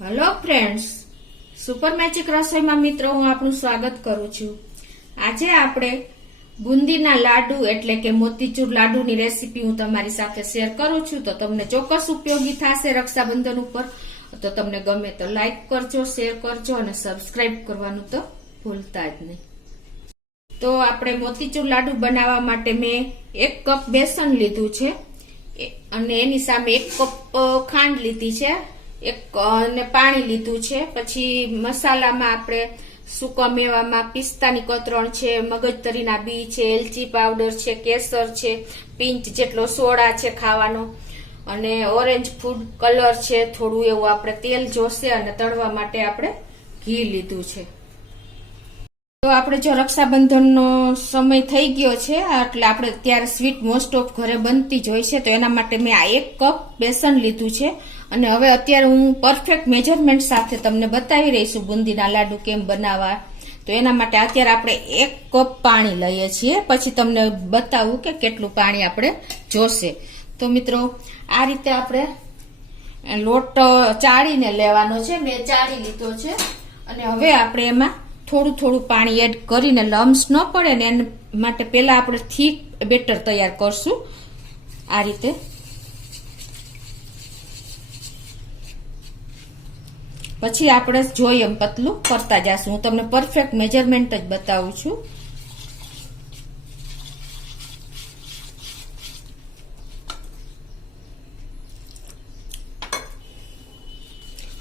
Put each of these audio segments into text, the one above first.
Hello friends, super magic રસોઈમાં મિત્રો હું આપનું સ્વાગત કરું છું। આજે આપણે બુંદીના લાડુ એટલે કે મોતીચૂર લાડુની રેસીપી હું તમારી સાથે શેર કરું છું। તો તમને ચોક્કસ ઉપયોગી થશે રક્ષાબંધન ઉપર। તો તમને ગમે તો લાઈક કરજો, શેર કરજો અને સબસ્ક્રાઇબ કરવાનું તો ભૂલતા જ નહીં। તો આપણે મોતીચૂર લાડુ બનાવવા માટે મેં 1 કપ બેસન લીધું છે અને એની સામે 1 કપ ખાંડ લીધી છે, અને પાણી લીધું છે। પછી મસાલામાં આપણે સૂકા મેવામાં પિસ્તાની કતરણ છે, મગજતરીના બી છે, એલચી પાવડર છે, કેસર છે, પિંચ જેટલો સોડા છે ખાવાનો, અને ઓરેન્જ ફૂડ કલર છે, થોડું એવું આપણે તેલ જોશે, અને તળવા માટે આપણે ઘી લીધું છે। તો આપણે જો રક્ષાબંધનનો સમય થઈ ગયો છે એટલે આપણે ત્યારે સ્વીટ મોસ્ટ ઓફ ઘરે બનતી જ હોય છે। તો એના માટે મેં આ 1 કપ બેસન લીધું છે અને હવે અત્યારે હું પરફેક્ટ મેજરમેન્ટ સાથે તમને બતાવી રહી છું બુંદીના લાડુ કેમ બનાવવા। તો એના માટે અત્યારે આપણે 1 કપ પાણી લઈએ છીએ, પછી તમને બતાવું કે કેટલું પાણી આપણે જોશે। તો મિત્રો આ રીતે આપણે લોટ ચાળીને લેવાનો છે, મેં ચાળી લીધો છે અને હવે આપણે એમાં થોડું થોડું પાણી એડ કરીને લમ્સ ન પડે ને એના માટે પહેલા આપણે થીક બેટર તૈયાર કરશું આ રીતે। પછી આપણે જોઈએ એમ પતલું કરતા જશું, હું તમને પરફેક્ટ મેજરમેન્ટ જ બતાવું છું।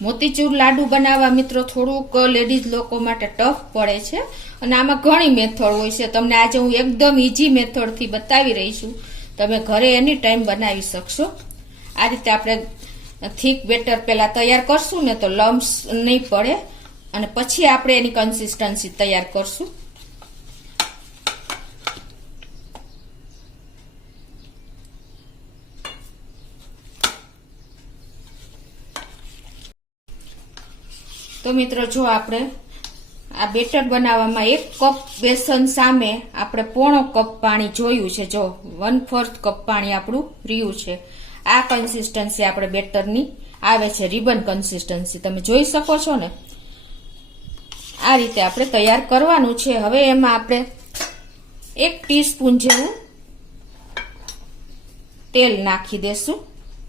મોતીચૂર લાડુ બનાવવા મિત્રો થોડુંક લેડીઝ લોકો માટે ટફ પડે છે અને આમાં ઘણી મેથડ હોય છે। તમને આજે હું એકદમ ઈઝી મેથડથી બતાવી રહી છું, તમે ઘરે એની ટાઈમ બનાવી શકશો। આ રીતે આપણે થીક બેટર પહેલા તૈયાર કરશું ને તો લમ્સ નહીં પડે, અને પછી આપણે એની કન્સિસ્ટન્સી તૈયાર કરશું। તો મિત્રો જો આપણે આ બેટર બનાવવામાં 1 કપ બેસન સામે આપણે 1/4 કપ પાણી જોયું છે, જો 1/4 કપ પાણી આપણું રહ્યું છે। આ કન્સિસ્ટન્સી આપણે બેટરની આવે છે, રિબન કન્સિસ્ટન્સી તમે જોઈ શકો છો ને। આ રીતે આપણે તૈયાર કરવાનું છે। હવે એમાં આપણે 1 ટીસ્પૂન જેવું તેલ નાખી દેશું।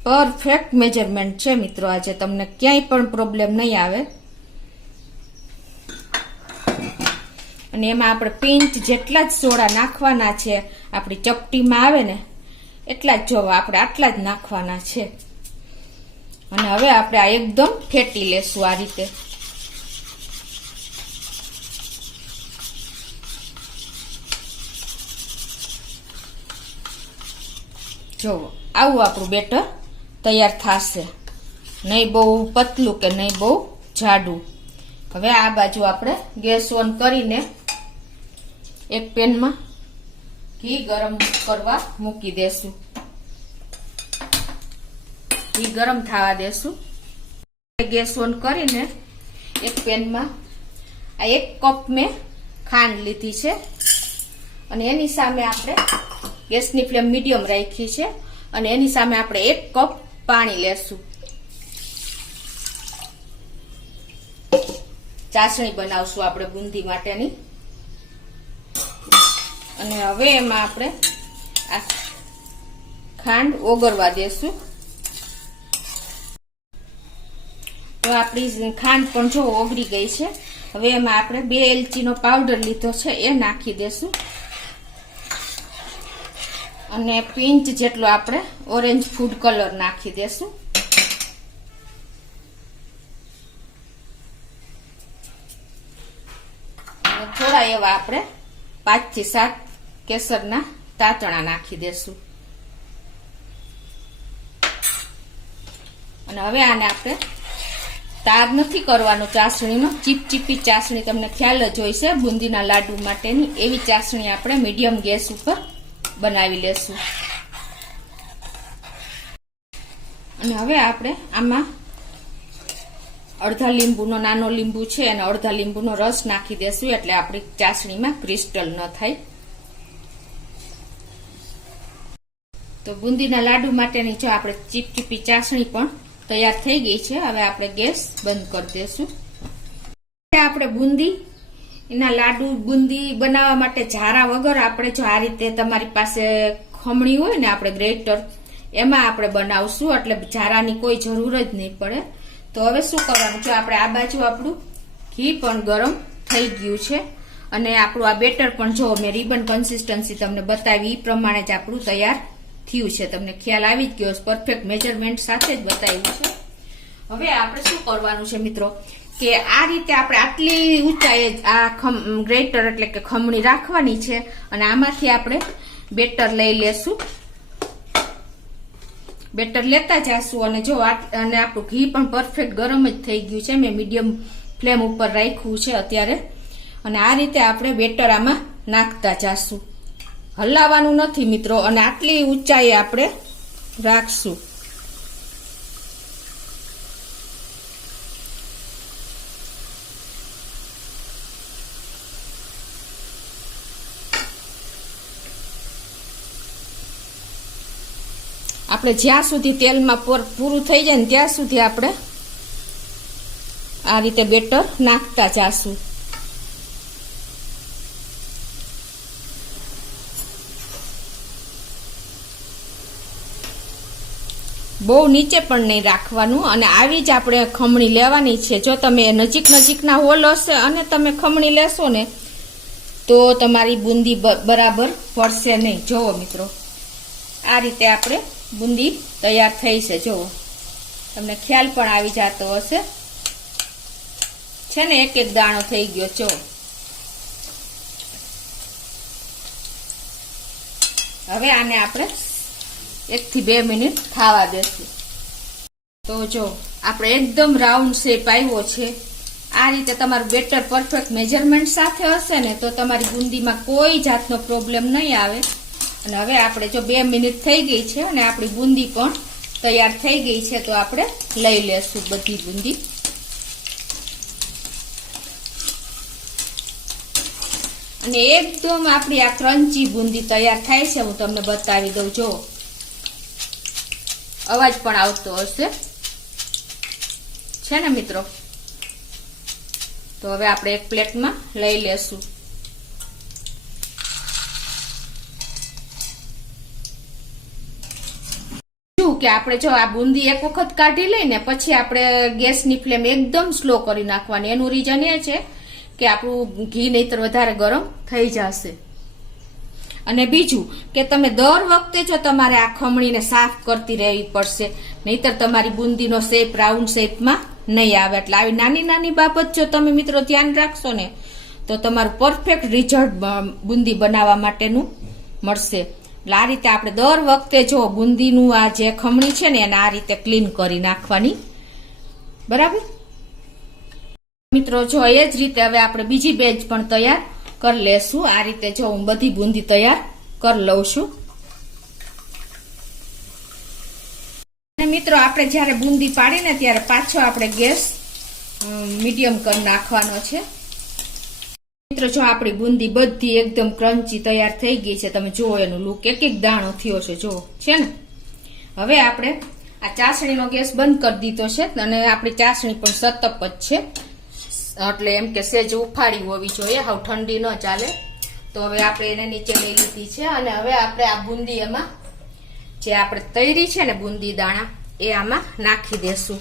પરફેક્ટ મેજરમેન્ટ છે મિત્રો, આજે તમને ક્યાંય પણ પ્રોબ્લેમ નહીં આવે। અને એમાં આપણે પિંચ જેટલા જ સોડા નાખવાના છે, આપણી ચપટીમાં આવે ને એટલા જ, જોવા આપણે આટલા જ નાખવાના છે। અને હવે આપણે આ એકદમ ફેટી લેશું આ રીતે। જોવો આવું આપણું બેટર તૈયાર થશે, નહીં બહુ પતલું કે નહીં બહુ જાડું। હવે આ બાજુ આપણે ગેસ ઓન કરીને એક પેનમાં ઘી ગરમ કરવા મૂકી દેશું, ઘી ગરમ થવા દેશું। ગેસ ઓન કરીને એક પેનમાં આ 1 કપ મેં ખાંડ લીધી છે અને એની સામે આપણે ગેસની ફ્લેમ મીડિયમ રાખી છે અને એની સામે આપણે 1 કપ પાણી લેશું। ચાસણી બનાવશું આપણે બુંદી માટેની, અને હવે એમાં આપણે આ ખાંડ ઓગળવા દેશું। તો આપણી ખાંડ પણ જો ઓગળી ગઈ છે। હવે એમાં આપણે 2 એલચીનો પાવડર લીધો છે એ નાખી દેશું, અને પિંચ જેટલો આપણે ઓરેન્જ ફૂડ કલર નાખી દેશું। થોડા એવા આપણે 5 થી 7 કેસરના તાતણા નાખી દેશું, અને હવે આને આપણે તાર નથી કરવાનો ચાસણીનો, ચીપચીપી ચાસણી તમને ખ્યાલ જ હોય છે બુંદીના લાડુ માટેની, એવી ચાસણી આપણે મીડિયમ ગેસ ઉપર બનાવી લેશું। અને હવે આપણે આમાં અડધા લીંબુનો, નાનો લીંબુ છે અને અડધા લીંબુનો રસ નાખી દેશું, એટલે આપણી ચાસણીમાં ક્રિસ્ટલ ન થાય। તો બુંદીના લાડુ માટેની જો આપણે ચીપચીપી ચાસણી પણ તૈયાર થઈ ગઈ છે. હવે આપણે ગેસ બંધ કરી દેશું. આપણે બુંદી એના લાડુ બુંદી બનાવવા માટે ઝારા વગર આપણે જો આ રીતે તમારી પાસે ખમણી હોય ને આપણે ગ્રેટર એમાં આપણે બનાવશું, એટલે ઝારાની કોઈ જરૂર જ નહીં પડે. તો હવે શું કરવાનું છે, આપણે આ બાજુ આપણું ઘી પણ ગરમ થઈ ગયું છે અને આપણું આ બેટર પણ જો મેં રિબન કન્સિસ્ટન્સી તમને બતાવી એ પ્રમાણે જ આપણું તૈયાર થયું છે. તમને ખ્યાલ આવી જ ગયો, પરફેક્ટ મેજરમેન્ટ સાથે જ બતાવ્યું છે. હવે આપણે શું કરવાનું છે મિત્રો કે આ રીતે આપણે આટલી ઊંચાઈએ આ ગ્રેટર એટલે કે ખમણી રાખવાની છે અને આમાંથી આપણે બેટર લઈ લેશું. બેટર લેતા જશું અને જો અને આપણું ઘી પણ પરફેક્ટ ગરમ જ થઈ ગયું છે. મેં મીડિયમ ફ્લેમ ઉપર રાખ્યું છે અત્યારે અને આ રીતે આપણે બેટર આમાં નાખતા જશું. હલાવવાનું નથી મિત્રો અને આટલી ઊંચાઈએ આપણે રાખશું. આપણે જ્યાં સુધી તેલમાં પૂરું થઈ જાય ને ત્યાં સુધી આપણે આ રીતે બેટર નાખતા જાશું. બહુ નીચે પણ નહીં રાખવાનું અને આવી જ આપણે ખમણી લેવાની છે. જો તમે નજીકના હોલ હશે અને તમે ખમણી લેશો ને તો તમારી બુંદી બરાબર પડશે નહીં. જોવો મિત્રો આ રીતે આપણે બુંદી તૈયાર થઈ છે. જુઓ તમને ખ્યાલ પણ આવી જતો હશે છે ને, એક એક દાણો થઈ ગયો. જો હવે આને આપણે 1 થી 2 મિનિટ ખાવા દેશું. તો જો આપણે એકદમ રાઉન્ડ શેપ આવ્યો છે. આ રીતે તમારું બેટર પરફેક્ટ મેજરમેન્ટ સાથે હશે ને તો તમારી બુંદીમાં કોઈ જાતનો પ્રોબ્લેમ નહીં આવે. અને હવે આપણે જો 2 મિનિટ થઈ ગઈ છે અને આપણી બુંદી પણ તૈયાર થઈ ગઈ છે તો આપણે લઈ લેશું બધી બુંદી. અને એકદમ આપણી આ ક્રન્ચી બુંદી તૈયાર થાય છે. હું તમને બતાવી દઉં. જો અવાજ પણ આવતો હશે છે ને મિત્રો. તો હવે આપણે એક પ્લેટમાં લઈ લેશું. કે આપણે જો આ બુંદી એક વખત કાઢી લઈને પછી આપણે ગેસની ફ્લેમ એકદમ સ્લો કરી નાખવાની. એનું રીઝન એ છે કે આપણું ઘી નહીતર વધારે ગરમ થઈ જશે. અને બીજું કે તમે દર વખતે જો તમારે આ ખમણીને સાફ કરતી રહેવી પડશે, નહીતર તમારી બુંદીનો શેપ રાઉન્ડ શેપમાં નહીં આવે. એટલે આવી નાની બાબત જો તમે મિત્રો ધ્યાન રાખશો ને તો તમારું પરફેક્ટ રિઝલ્ટ બુંદી બનાવવા માટેનું મળશે. એટલે આ રીતે આપણે દર વખતે જો બુંદીનું આ જે ખમણી છે ને એને આ રીતે ક્લીન કરી નાખવાની. બરાબર મિત્રો. જો એ જ રીતે હવે આપણે બીજી બેચ પણ તૈયાર કરી લેશું. આ રીતે જો હું બધી બુંદી તૈયાર કરી લઉં છું. અને મિત્રો આપણે જયારે બુંદી પાડીને ત્યારે પાછો આપણે ગેસ મીડિયમ કરી નાખવાનો છે. મિત્રો જો આપણી બુંદી બધી એકદમ ક્રન્ચી તૈયાર થઈ ગઈ છે. તમે જુઓ એનું લુક, એક એક દાણો થયો છે. જો છે ને. હવે આપણે આ ચાસણીનો ગેસ બંધ કરી દીધો છે અને આપણી ચાસણી પણ સતપ જ છે. એટલે એમ કે સેજ ઉફાળી હોવી જોઈએ, હાવ ઠંડી ન ચાલે. તો હવે આપણે એને નીચે લઈ લીધી છે અને હવે આપણે આ બુંદી એમાં જે આપણે તૈરી છે ને બુંદી દાણા એ આમાં નાખી દેશું.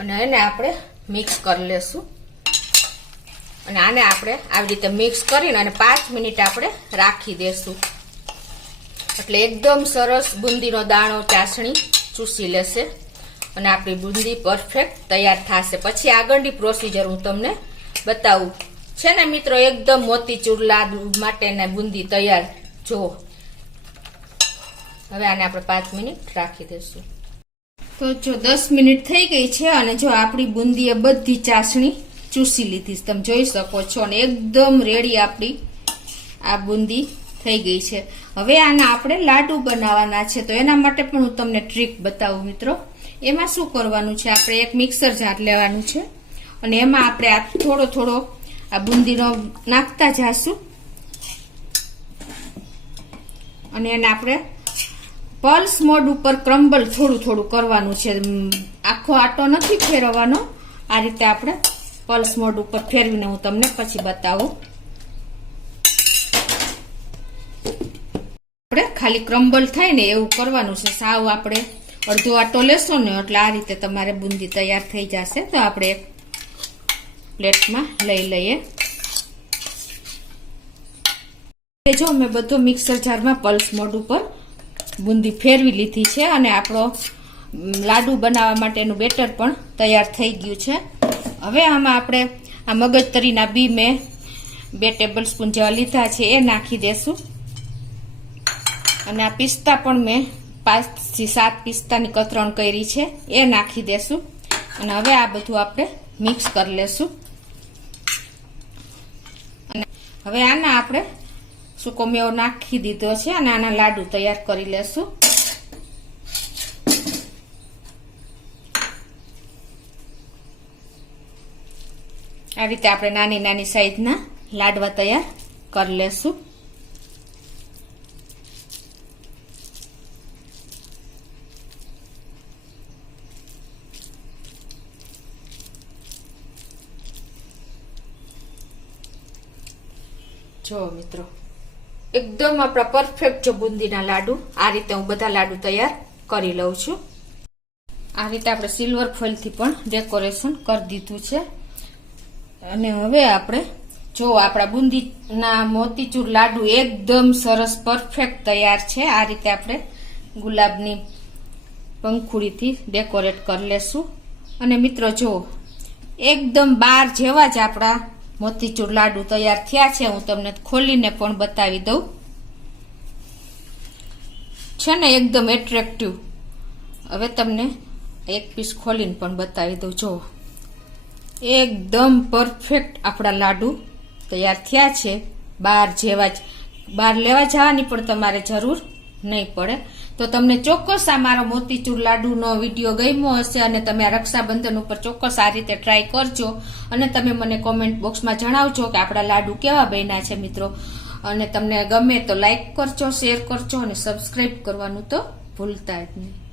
અને એને આપણે મિક્સ કરી લેશું. અને આને આપણે આવી રીતે મિક્સ કરીને અને 5 મિનિટ આપણે રાખી દેશું. એટલે એકદમ સરસ બુંદીનો દાણો ચાસણી ચૂસી લેશે અને આપણી બુંદી પરફેક્ટ તૈયાર થશે. પછી આગળની પ્રોસીજર હું તમને બતાવું છે ને મિત્રો. એકદમ મોતીચૂર લાડુ માટેના બુંદી તૈયાર. જો હવે આને આપણે 5 મિનિટ રાખી દેશું. તો જો 10 મિનિટ થઈ ગઈ છે અને જો આપણી બુંદીએ બધી ચાસણી ચૂસી લીધી. તમે જોઈ શકો છો અને એકદમ રેડી આપણી આ બુંદી થઈ ગઈ છે. હવે આના આપણે લાડુ બનાવવાના છે. તો એના માટે પણ હું તમને ટ્રીક બતાવું મિત્રો. એમાં શું કરવાનું છે, આપણે એક મિક્સર જાર લેવાનું છે અને એમાં આપણે આ થોડો આ બુંદીનો નાખતા જાશું અને એને આપણે પલ્સ મોડ ઉપર ક્રમ્બલ થોડું થોડું કરવાનું છે. આખો આટો નથી ફેરવવાનો. આ રીતે આપણે પલ્સ મોડ ઉપર ફેરવીને હું તમને પછી બતાવું. આપણે ખાલી ક્રમ્બલ થાય ને એવું કરવાનું છે. સાવ આપણે અડધો આટો લેશો ને એટલે આ રીતે તમારે બુંદી તૈયાર થઈ જશે. તો આપણે એક પ્લેટમાં લઈ લઈએ. જો મેં બધો મિક્સર જારમાં પલ્સ મોડ ઉપર બુંદી ફેરવી લીધી છે અને આપણો લાડુ બનાવવા માટેનું બેટર પણ તૈયાર થઈ ગયું છે. હવે આમાં આપણે આ મગજતરીના બી મેં 2 ટેબલ સ્પૂન જેવા લીધા છે એ નાખી દેશું અને આ પિસ્તા પણ મેં 5 થી 7 પિસ્તાની કતરણ કરી છે એ નાખી દેશું અને હવે આ બધું આપણે મિક્સ કરી લેશું. અને હવે આના આપણે સૂકો મેવો નાખી દીધો છે અને આના લાડુ તૈયાર કરી લેશું. આ રીતે આપણે નાની નાની સાઈઝના લાડવા તૈયાર કરી લેશું. જો મિત્રો એકદમ આપણા પરફેક્ટ જો બુંદીના લાડુ આ રીતે હું બધા લાડુ તૈયાર કરી લઉં છું. આ રીતે આપણે સિલ્વર ફોઇલથી પણ ડેકોરેશન કરી દીધું છે અને હવે આપણે જો આપણા બુંદીના મોતીચૂર લાડુ એકદમ સરસ પરફેક્ટ તૈયાર છે. આ રીતે આપણે ગુલાબની પંખુડીથી ડેકોરેટ કરી લેશું અને મિત્રો જો એકદમ બાર જેવા જ આપણા મોતીચૂર લાડુ તૈયાર થયા છે. હું તમને ખોલીને પણ બતાવી દઉં. છે ને એકદમ એટ્રેક્ટિવ. હવે તમને એક પીસ ખોલીને પણ બતાવી દઉં. જો એકદમ પરફેક્ટ આપણા લાડુ તૈયાર થયા છે. બાર જેવા જ. બહાર લેવા જવાની પણ તમારે જરૂર નહીં પડે. તો તમને ચોક્કસ આ મારો મોતીચૂર લાડુનો વિડીયો ગમ્યો હશે અને તમે આ રક્ષાબંધન ઉપર ચોક્કસ આ રીતે ટ્રાય કરજો અને તમે મને કોમેન્ટ બોક્સમાં જણાવજો કે આપણા લાડુ કેવા બન્યા છે મિત્રો. અને તમને ગમે તો લાઈક કરજો, શેર કરજો અને સબસ્ક્રાઈબ કરવાનું તો ભૂલતા જ નહીં.